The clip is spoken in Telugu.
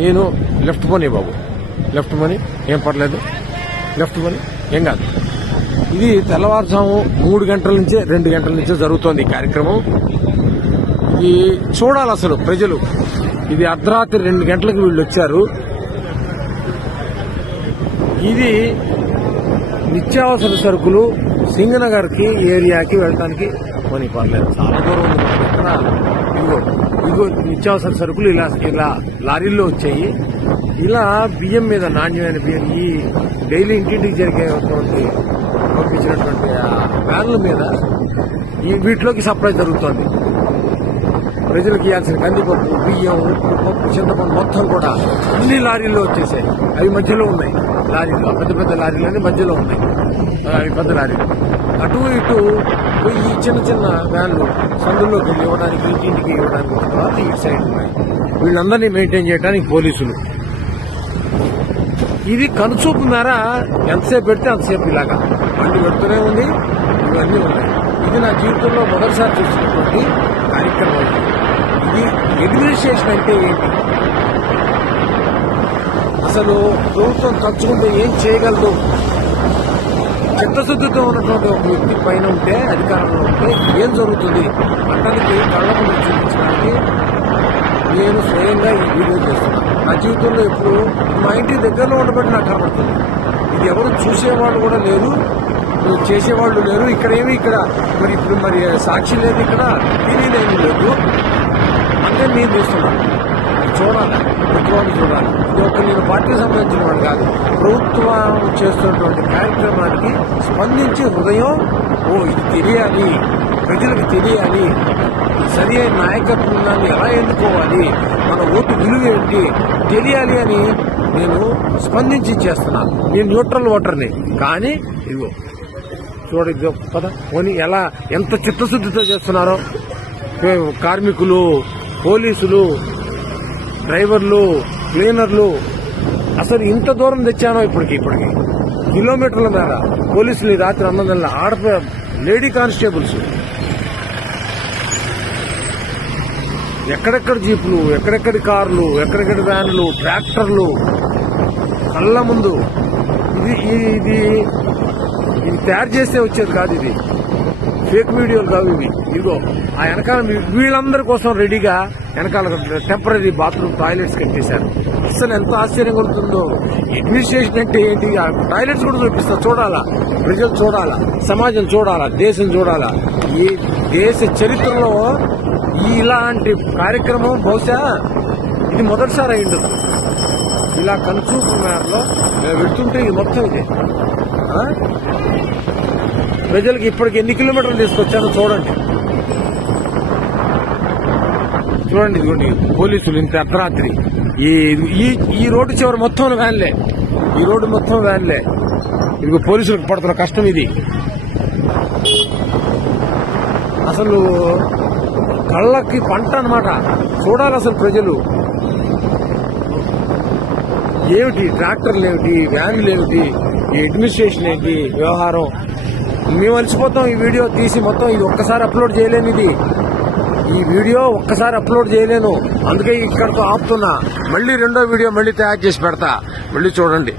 నేను లెఫ్ట్ పోనీ బాబు, లెఫ్ట్ పోనీ, ఏం పర్లేదు, లెఫ్ట్ పోనీ, ఏం కాదు. ఇది తెల్లవారుజాము 3 గంటల నుంచే 2 గంటల నుంచే జరుగుతోంది ఈ కార్యక్రమం. ఇది చూడాలి అసలు ప్రజలు. ఇది అర్ధరాత్రి 2 గంటలకు వీళ్ళు వచ్చారు. ఇది నిత్యావసర సరుకులు సింగనగర్ కి ఏరియాకి వెళ్ళడానికి కొని పర్లేదు, చాలా దూరం ఉంది. ఇక్కడ ఇదిగో నిత్యావసర సరుకులు ఇలా లారీల్లో వచ్చాయి. ఇలా బియ్యం మీద, నాణ్యమైన బియ్యం, ఈ డైలీ ఇంటింటికి జరిగేటువంటి పంపించినటువంటి వ్యాన్ల మీద వీటిలోకి సప్లై జరుగుతోంది. ప్రజలకు ఇవ్వాల్సిన కందిపప్పు, బియ్యం, ఉప్పు, పప్పు, చింతపండు మొత్తం కూడా అన్ని లారీల్లో వచ్చేసాయి. అవి మధ్యలో ఉన్నాయి లారీలు, పెద్ద పెద్ద లారీలు మధ్యలో ఉన్నాయి. అవి పెద్ద లారీలు. అటు ఇటు ఈ చిన్న చిన్న వ్యాన్లు సందుల్లోకి వెళ్ళి ఇవ్వడానికి, ఇంటింటికి ఇవ్వడానికి తర్వాత ఈ సైడ్ ఉన్నాయి. వీళ్ళందరినీ మెయింటైన్ చేయడానికి పోలీసులు. ఇది కనుచూపు మేర ఎంతసేపు పెడితే అంతసేపు ఇలాగా బండి పెడుతూనే ఉంది. ఇవన్నీ ఉన్నాయి. ఇది నా జీవితంలో మొదటిసారి చూస్తున్నటువంటి కార్యక్రమం. ఇది అడ్మినిస్ట్రేషన్ అంటే ఏంటి? అసలు ప్రభుత్వం తలుచుకుంటే ఏం చేయగలదు? చిత్తశుద్ధితో ఉన్నటువంటి ఒక వ్యక్తి పైన ఉంటే, అధికారంలో ఉంటే ఏం జరుగుతుంది అతనికి కళ్ళ ముందు చూపించడానికి నేను స్వయంగా ఈ వీడియో చేస్తున్నాను. నా జీవితంలో ఎప్పుడు మా ఇంటి దగ్గరలో ఉండబట్టి నాకు కనబడుతుంది. ఇది ఎవరు చూసేవాళ్ళు కూడా లేరు, చేసేవాళ్ళు లేరు. ఇక్కడ మరి సాక్షి లేదు, ఇక్కడ తెలియలేని లేదు. అంటే నేను చూస్తున్నాను. చూడాలి, ప్రభుత్వాన్ని చూడాలి. ఇది ఒక నేను పార్టీకి సంబంధించిన వాడు కాదు. ప్రభుత్వం చేస్తున్నటువంటి కార్యక్రమానికి స్పందించి హృదయం, ఇది తెలియాలి, ప్రజలకు తెలియాలి, సరి అయిన నాయకత్వాన్ని ఎలా ఎన్నుకోవాలి, మన ఓటు విలువ ఏంటి తెలియాలి అని నేను స్పందించి చేస్తున్నాను. నేను న్యూట్రల్ ఓటర్ని. కానీ ఇదిగో చూడ పద పోనీ ఎంత చిత్తశుద్ధితో చేస్తున్నారో కార్మికులు, పోలీసులు, డ్రైవర్లు, క్లీనర్లు. అసలు ఇంత దూరం తెచ్చానో ఇప్పటికి కిలోమీటర్ల మేర పోలీసులు ఈ రాత్రి 9 గంటల లేడీ కానిస్టేబుల్స్, ఎక్కడెక్కడ జీపులు, ఎక్కడెక్కడి కార్లు, ఎక్కడెక్కడి వ్యాన్లు, ట్రాక్టర్లు కళ్ళ ముందు. ఇది తయారు చేస్తే వచ్చేది కాదు. ఇది ఫేక్ వీడియోలు కావు ఇవి. ఇదిగో ఆ వెనకాల వీళ్ళందరి కోసం రెడీగా వెనకాల టెంపరీ బాత్రూమ్ టాయిలెట్స్ కట్టేశారు. అసలు ఎంత ఆశ్చర్యం కలుగుతుందో. అడ్మినిస్ట్రేషన్ అంటే ఏంటి? టాయిలెట్స్ కూడా చూపిస్తా. చూడాలా, ప్రజలు చూడాలా, సమాజం చూడాలా, దేశం చూడాలా. ఈ దేశ చరిత్రలో ఇలాంటి కార్యక్రమం బహుశా ఇది మొదటిసారి అయిండదు. ఇలా కనుచూపు మేరలో వెళ్తుంటే ఇది మొత్తం ఇదే. ప్రజలకు ఇప్పటికి ఎన్ని కిలోమీటర్లు తీసుకొచ్చానో చూడండి. ఇదిగోండి పోలీసులు ఇంత అర్ధరాత్రి ఈ రోడ్డు చివరి మొత్తం వ్యాన్లే, ఈ రోడ్డు మొత్తం వ్యాన్లే. ఇదిగో పోలీసులకు పడుతున్న కష్టం ఇది. అసలు కళ్ళకి పంట అన్నమాట. చూడాలి అసలు ప్రజలు. ఏమిటి ట్రాక్టర్లు, ఏమిటి వ్యాన్లు, ఏమిటి ఈ అడ్మినిస్ట్రేషన్, ఏంటి వ్యవహారం. మేము అలసిపోతాం ఈ వీడియో తీసి మొత్తం. ఇది ఒక్కసారి అప్లోడ్ చేయలేను. ఈ వీడియో ఒక్కసారి అప్లోడ్ చేయలేను. అందుకే ఇక్కడితో ఆపుతున్నా. మళ్ళీ రెండో వీడియో మళ్ళీ తయారు చేసి పెడతా. మళ్ళీ చూడండి.